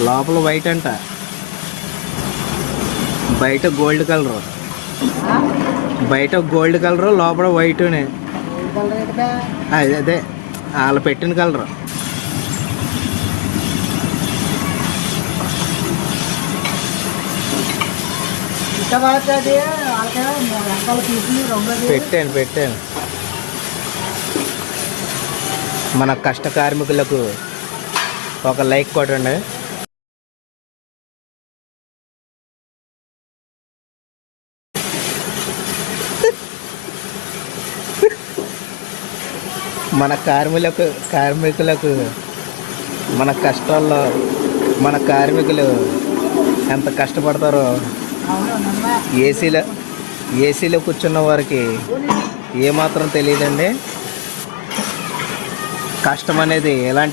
లోపల వైట్ అంట, బయట గోల్డ్ కలరు. బయట గోల్డ్ కలరు, లోపల వైట్నే. అదే అదే వాళ్ళు పెట్టిన కలరు. పెట్టాను. మన కష్ట కార్మికులకు ఒక లైక్ కొట్టండి. మన కార్మికులకు మన కష్టాల్లో మన కార్మికులు ఎంత కష్టపడతారో ఏసీలో కూర్చున్న వారికి ఏమాత్రం తెలియదండి కష్టం అనేది. ఎలాంటి